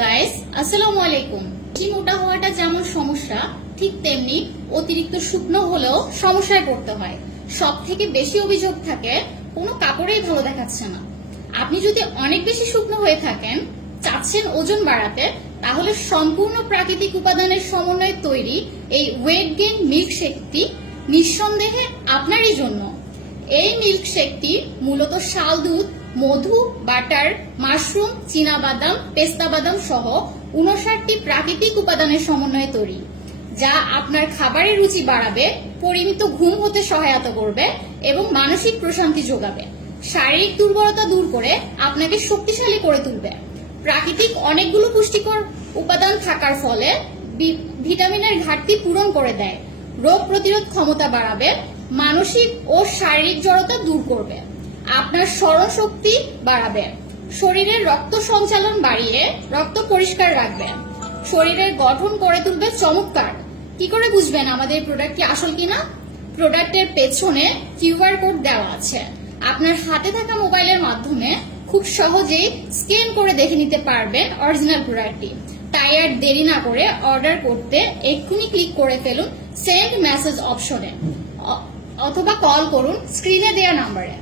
Guys, আসসালামু আলাইকুম। মোটা হওয়াটা যেমন সমস্যা, ঠিক তেমনি অতিরিক্ত শুকনো হলেও সমস্যায় পড়তে হয়। সব থেকে বেশি অভিযোগ থাকে কোনো কাপড়েই ভালো দেখাচ্ছে না। আপনি যদি অনেক বেশি শুকনো হয়ে থাকেন, চাচ্ছেন ওজন বাড়াতে, তাহলে সম্পূর্ণ প্রাকৃতিক উপাদানের সমন্বয়ে তৈরি এই ওয়েট গেইন মিল্কশেকটি নিঃসন্দেহে আপনারই জন্য। এই মিল্কশেকটি মূলত শাল দুধ, মধু, বাটার, মাশরুম, চীনাবাদাম, পেস্তা বাদাম সহ 59টি প্রাকৃতিক উপাদানের সমন্বয়ে তৈরি, যা আপনার খাবারের রুচি বাড়াবে, পরিমিত ঘুম হতে সহায়তা করবে এবং মানসিক প্রশান্তি যোগাবে। শারীরিক দুর্বলতা দূর করে আপনাকে শক্তিশালী করে তুলবে। প্রাকৃতিক অনেকগুলো পুষ্টিকর উপাদান থাকার ফলে ভিটামিনের ঘাটতি পূরণ করে দেয়, রোগ প্রতিরোধ ক্ষমতা বাড়াবে, মানসিক ও শারীরিক জড়তা দূর করবে, আপনার স্মরণ শক্তি বাড়াবে, শরীরের রক্ত সঞ্চালন বাড়িয়ে রক্ত পরিষ্কার রাখবে, শরীরের গঠন করে তুলবে চমৎকার। কি করে বুঝবেন আমাদের প্রোডাক্টটি আসল কিনা? প্রোডাক্টের পেছনে কিউআর কোড দেওয়া আছে। আপনার হাতে থাকা মোবাইলের মাধ্যমে খুব সহজেই স্ক্যান করে দেখে নিতে পারবেন অরিজিনাল প্রোডাক্টটি। তাই আর দেরি না করে অর্ডার করতে এক্ষুনি ক্লিক করে ফেলুন সেন্ড মেসেজ অপশনে, অথবা কল করুন স্ক্রিনে দেওয়া নাম্বারে।